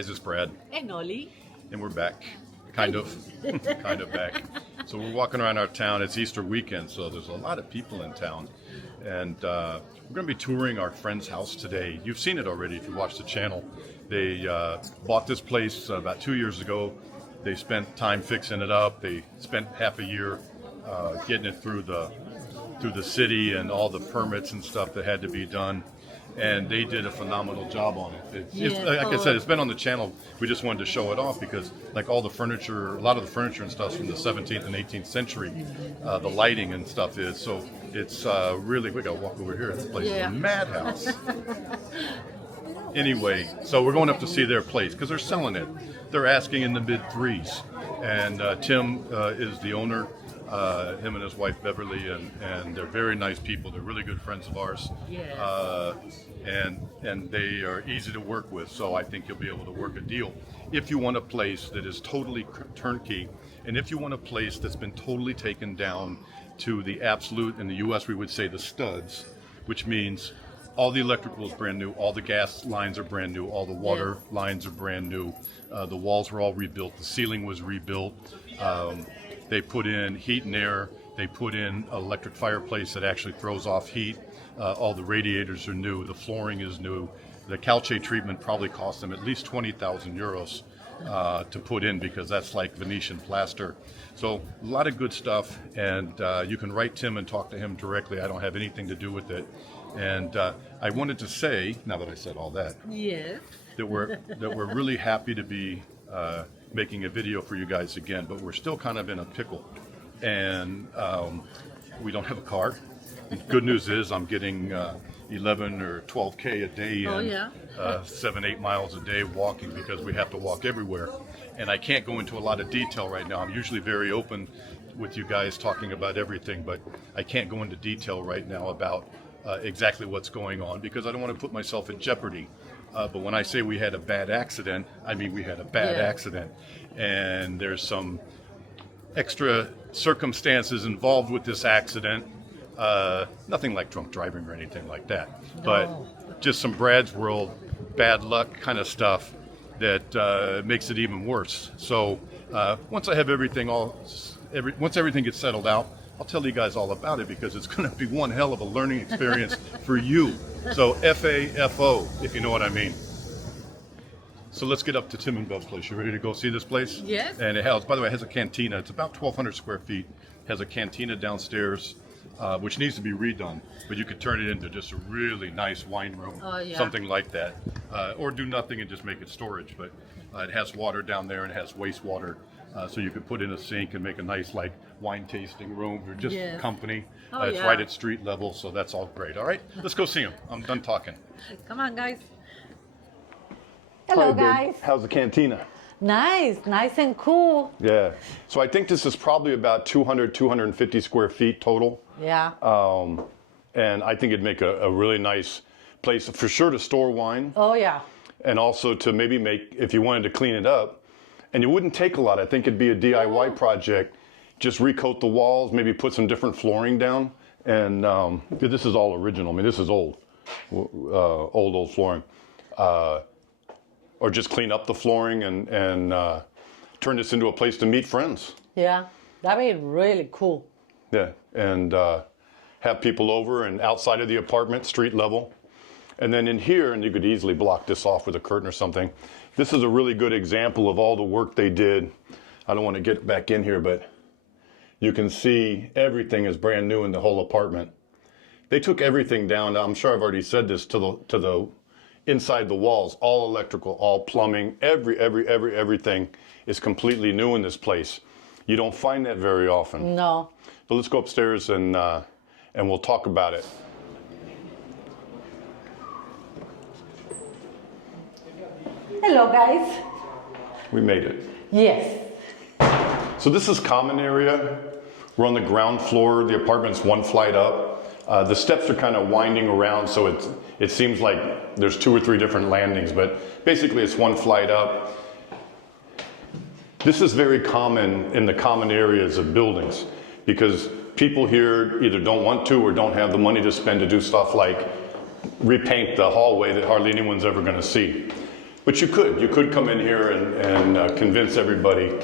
guys, it's Brad. And Ollie. And we're back. Kind of. Kind of back. So we're walking around our town. It's Easter weekend, so there's a lot of people in town. And we're going to be touring our friend's house today. You've seen it already if you watch the channel. They bought this place about 2 years ago. They spent time fixing it up. They spent half a year getting it through the city and all the permits and stuff that had to be done. And they did a phenomenal job on it. It's, like I said, it's been on the channel. We just wanted to show it off because, like all the furniture, a lot of the furniture and stuff from the 17th and 18th century, the lighting and stuff is. So it's really, we got to walk over here. This place is a madhouse. Anyway, so we're going up to see their place because they're selling it. They're asking in the mid threes. And Tim is the owner. Him and his wife Beverly, and they're very nice people. They're really good friends of ours. Yes. And they are easy to work with, so I think you'll be able to work a deal. If you want a place that is totally turnkey, and if you want a place that's been totally taken down to the absolute, in the US we would say the studs, which means all the electrical is brand new, all the gas lines are brand new, all the water lines are brand new, the walls were all rebuilt, the ceiling was rebuilt. They put in heat and air. They put in an electric fireplace that actually throws off heat. All the radiators are new. The flooring is new. The calce treatment probably cost them at least 20,000 euros to put in because that's like Venetian plaster. So a lot of good stuff. And you can write Tim and talk to him directly. I don't have anything to do with it. And I wanted to say, now that I said all that, that we're really happy to be making a video for you guys again, but we're still kind of in a pickle, and we don't have a car. The good news is I'm getting 11 or 12K a day in 7-8 miles a day walking because we have to walk everywhere, and I can't go into a lot of detail right now. I'm usually very open with you guys talking about everything, but I can't go into detail right now about exactly what's going on because I don't want to put myself in jeopardy. But when I say we had a bad accident, I mean we had a bad accident. And there's some extra circumstances involved with this accident. Nothing like drunk driving or anything like that. No. But just some Brad's World bad luck kind of stuff that makes it even worse. So once I have everything once everything gets settled out, I'll tell you guys all about it because it's going to be one hell of a learning experience for you. So FAFO, if you know what I mean. So let's get up to Tim and Bev's place. You ready to go see this place? Yes. And it has, by the way, it has a cantina. It's about 1,200 square feet. It has a cantina downstairs, which needs to be redone. But you could turn it into just a really nice wine room, something like that. Or do nothing and just make it storage. But it has water down there and it has wastewater. So you could put in a sink and make a nice like wine tasting room for just company. It's right at street level, so that's all great. All right, let's go see him. I'm done talking. Come on, guys. Hello, guys. How's the cantina? Nice and cool. Yeah. So I think this is probably about 250 square feet total. Yeah. And I think it'd make a really nice place for sure to store wine. Oh, yeah. And also to maybe make, if you wanted to clean it up, and it wouldn't take a lot. I think it'd be a DIY project. Just recoat the walls, maybe put some different flooring down. And this is all original. I mean, this is old flooring. Or just clean up the flooring and turn this into a place to meet friends. Yeah, that'd be really cool. Yeah, and have people over and outside of the apartment, street level. And then in here, and you could easily block this off with a curtain or something. This is a really good example of all the work they did. I don't want to get back in here, but you can see everything is brand new in the whole apartment. They took everything down. I'm sure I've already said this to the inside the walls, all electrical, all plumbing, everything is completely new in this place. You don't find that very often. No. But let's go upstairs and we'll talk about it. Hello, guys. We made it. Yes. So this is common area. We're on the ground floor. The apartment's one flight up. The steps are kind of winding around, so it seems like there's 2 or 3 different landings, but basically it's one flight up. This is very common in the common areas of buildings because people here either don't want to or don't have the money to spend to do stuff like repaint the hallway that hardly anyone's ever going to see. But you could come in here and convince everybody,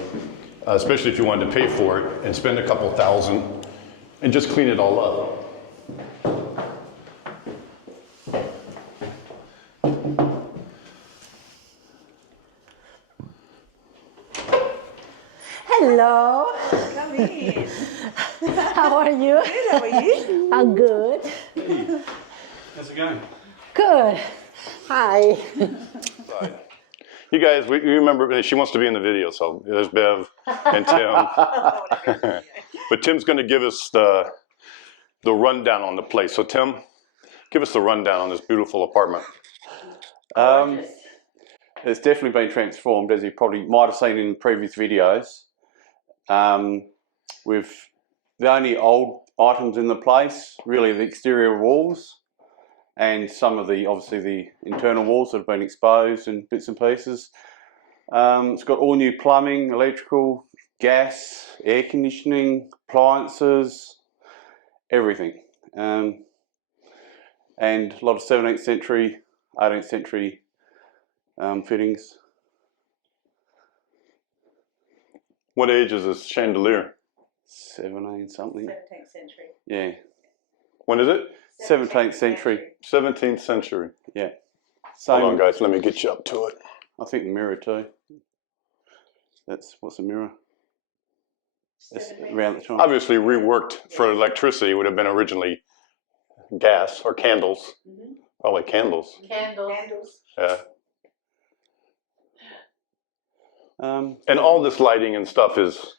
especially if you wanted to pay for it, and spend a couple thousand and just clean it all up. Hello. Come in. How are you? Good, how are you? I'm good. How's it going? Good. Hi. You guys, you remember, she wants to be in the video, so there's Bev and Tim. But Tim's going to give us the rundown on the place. So Tim, give us the rundown on this beautiful apartment. It's definitely been transformed, as you probably might have seen in previous videos. With the only old items in the place, really the exterior walls and some of the, obviously the internal walls that have been exposed in bits and pieces. It's got all new plumbing, electrical, gas, air conditioning, appliances, everything. And a lot of 17th century, 18th century fittings. What age is this chandelier? 17 something. 17th century. Yeah. When is it? 17th century. 17th century. Yeah. Hold on, Same. guys. Let me get you up to it. I think the mirror too. What's the mirror? It's around the time. Obviously reworked for electricity. Would have been originally gas or candles. Probably candles. Candles. Yeah. And all this lighting and stuff is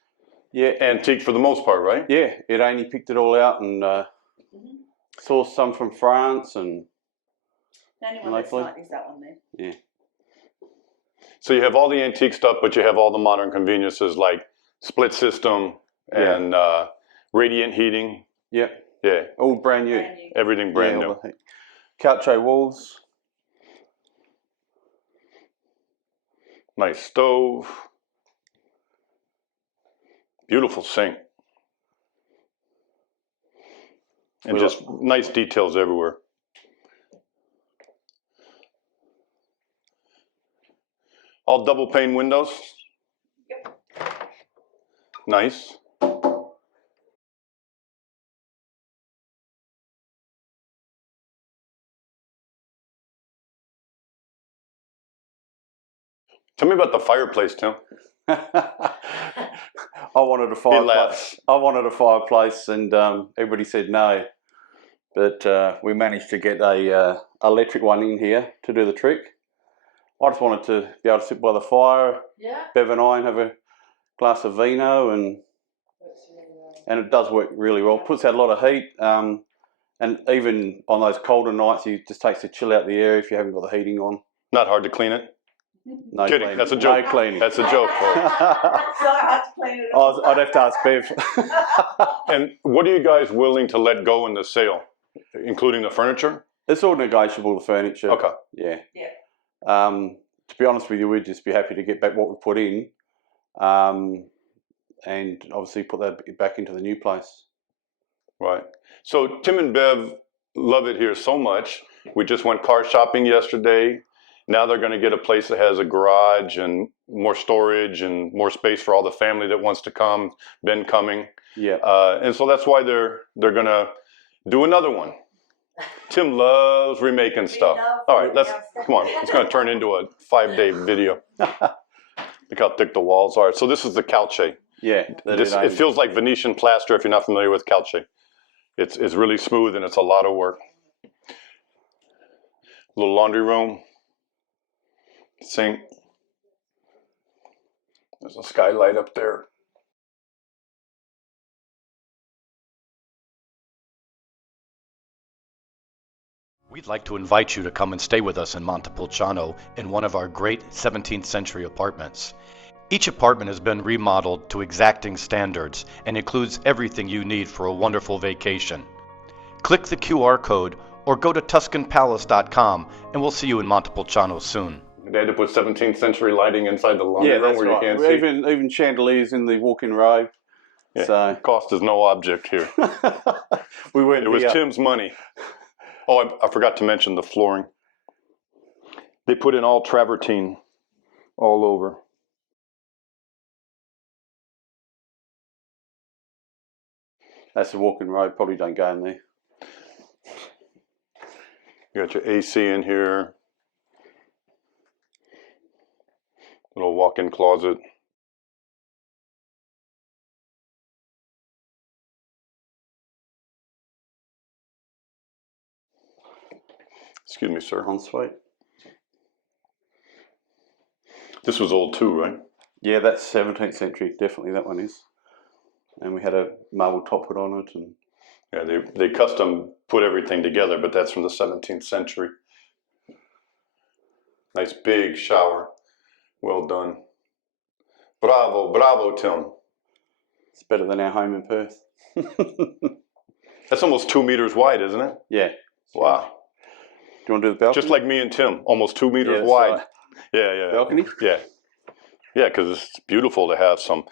antique for the most part, right? Yeah, it only picked it all out and sourced some from France and. The only one that's Likely. not is that one there. Yeah. So you have all the antique stuff, but you have all the modern conveniences like split system and radiant heating. Yep. Yeah. All brand new. Brand new. Everything brand new. Calcio walls. Nice stove. Beautiful sink. And just nice details everywhere. All double pane windows. Yep. Nice. Tell me about the fireplace, Tim. I wanted a fireplace. I wanted a fireplace, and everybody said no. But we managed to get a electric one in here to do the trick. I just wanted to be able to sit by the fire, Bev and I, and have a glass of vino, and it does work really well. Puts out a lot of heat, and even on those colder nights, it just takes the chill out the air if you haven't got the heating on. Not hard to clean it. No Kidding. cleaning. That's a joke. No cleaning. That's a joke, folks. So I had to clean it up. I'd have to ask Bev. And what are you guys willing to let go in the sale, including the furniture? It's all negotiable, the furniture. Okay. Yeah. Yeah. To be honest with you, we'd just be happy to get back what we put in, and obviously put that back into the new place. Right. So Tim and Bev love it here so much. We just went car shopping yesterday. Now they're going to get a place that has a garage and more storage and more space for all the family that wants to come, been coming. Yeah. And so that's why they're going to do another one. Tim loves remaking stuff. All right, come on. It's going to turn into a 5-day video. Look how thick the walls are. So this is the calce. Yeah. It feels like Venetian plaster if you're not familiar with calce. It's really smooth and it's a lot of work. Little laundry room. Sink. There's a skylight up there. We'd like to invite you to come and stay with us in Montepulciano in one of our great 17th century apartments. Each apartment has been remodeled to exacting standards and includes everything you need for a wonderful vacation. Click the QR code or go to TuscanPalace.com and we'll see you in Montepulciano soon. They had to put 17th century lighting inside the laundry room that's where right. you can't see. Even chandeliers in the walk-in row. Yeah, So cost is no object here. we went. It was Tim's money. Oh, I forgot to mention the flooring. They put in all travertine all over. That's a walking road. Probably don't go in there. You got your AC in here. Little walk-in closet. Excuse me, sir. Ensuite. This was old too, right? Yeah, that's 17th century. Definitely that one is. And we had a marble top put on it. And Yeah, they custom put everything together, but that's from the 17th century. Nice big shower. Well done. Bravo, bravo, Tim. it's better than our home in Perth. That's almost 2 meters wide, isn't it? Yeah. Wow. Do you want to do the balcony? Just like me and Tim, almost 2 meters that's wide. right. Yeah. Balcony? Yeah. Yeah, because it's beautiful to have some.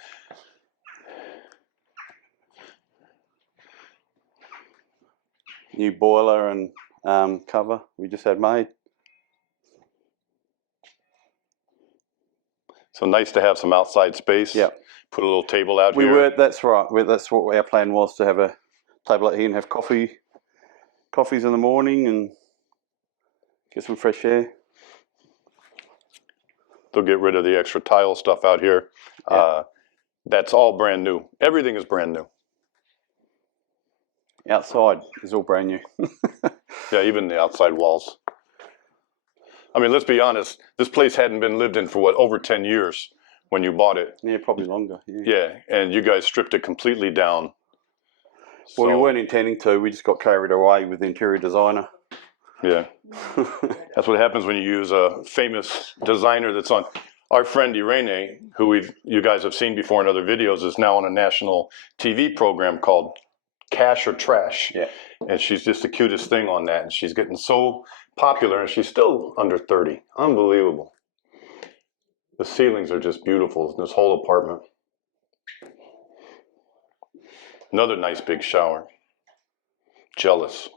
New boiler and cover we just had made. So nice to have some outside space. Yeah. Put a little table out We here. were, that's right. That's what our plan was, to have a table out here and have coffees in the morning and get some fresh air. They'll get rid of the extra tile stuff out here. Yeah. That's all brand new. Everything is brand new. Outside is all brand new. Yeah, even the outside walls. I mean, let's be honest. This place hadn't been lived in for what, over 10 years when you bought it. Yeah, probably longer. Yeah. Yeah, and you guys stripped it completely down. Well, we So, weren't intending to. We just got carried away with the interior designer. Yeah, that's what happens when you use a famous designer that's on. Our friend Irene, who you guys have seen before in other videos, is now on a national TV program called Cash or Trash. Yeah. And she's just the cutest thing on that. And she's getting so popular, and she's still under 30. Unbelievable. The ceilings are just beautiful in this whole apartment. Another nice big shower. Jealous.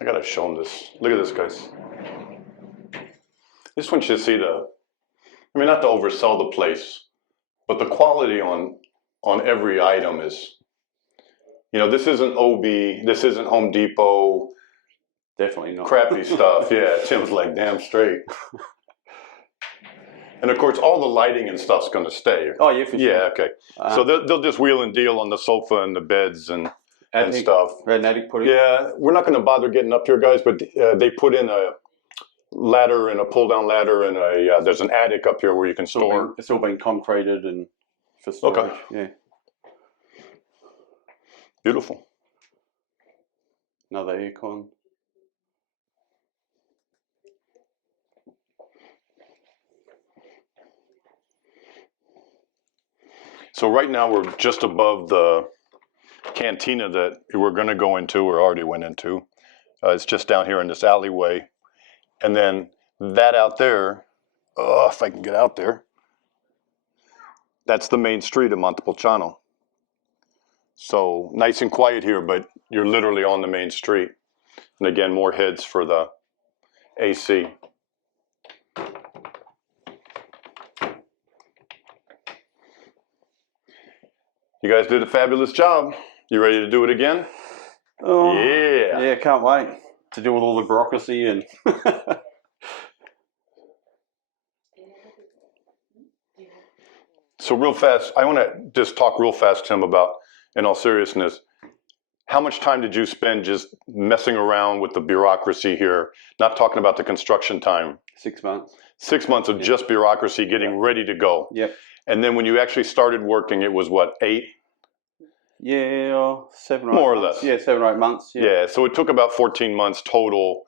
I gotta show them this. Look at this, guys. Just want you to see not to oversell the place, but the quality on every item is, this isn't OB, this isn't Home Depot, Definitely not. crappy stuff. Yeah, Tim's like, damn straight. And of course, all the lighting and stuff's gonna stay. Oh, yeah, for sure. Yeah, okay. So they'll just wheel and deal on the sofa and the beds and stuff. An attic put in. Yeah, we're not gonna bother getting up here, guys, but they put in a ladder and a pull-down ladder and there's an attic up here where you can store. It's all been concreted and for storage. Okay. Yeah. Beautiful. Another aircon. So right now we're just above the cantina that we're going to go into or already went into. It's just down here in this alleyway. And then that out there, if I can get out there, that's the main street of Montepulciano. So nice and quiet here, but you're literally on the main street. And again, more heads for the AC. You guys did a fabulous job. You ready to do it again? Oh, Yeah. Yeah, can't wait to deal with all the bureaucracy and. So real fast, I want to just talk real fast, Tim, about, in all seriousness, how much time did you spend just messing around with the bureaucracy here? Not talking about the construction time. 6 months. 6 months of just bureaucracy, getting ready to go. Yep. And then when you actually started working, it was what, 8? Yeah, 7 or 8 More or months. less. Yeah, 7 or 8 months. Yeah, so it took about 14 months total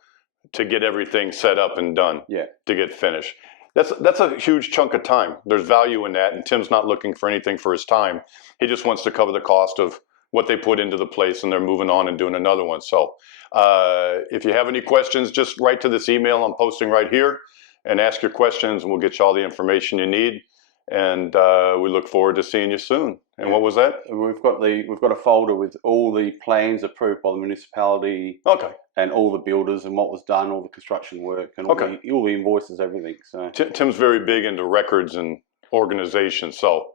to get everything set up and done. Yeah. To get finished. That's a huge chunk of time. There's value in that, and Tim's not looking for anything for his time. He just wants to cover the cost of what they put into the place, and they're moving on and doing another one. So if you have any questions, just write to this email I'm posting right here and ask your questions, and we'll get you all the information you need. And we look forward to seeing you soon. And what was that? We've got a folder with all the plans approved by the municipality. Okay. And all the builders and what was done, all the construction work, and all the invoices, everything. So Tim's very big into records and organization, so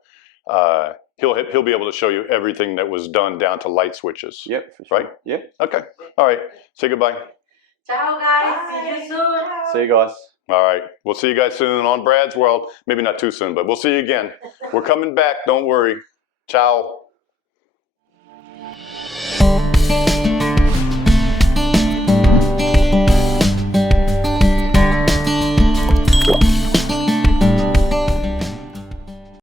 he'll be able to show you everything that was done down to light switches. Yep. For sure. Right? Yep. Okay. All right. Say goodbye. Ciao guys, see you soon. See you guys. All right. We'll see you guys soon on Brad's World. Maybe not too soon, but we'll see you again. We're coming back. Don't worry. Ciao.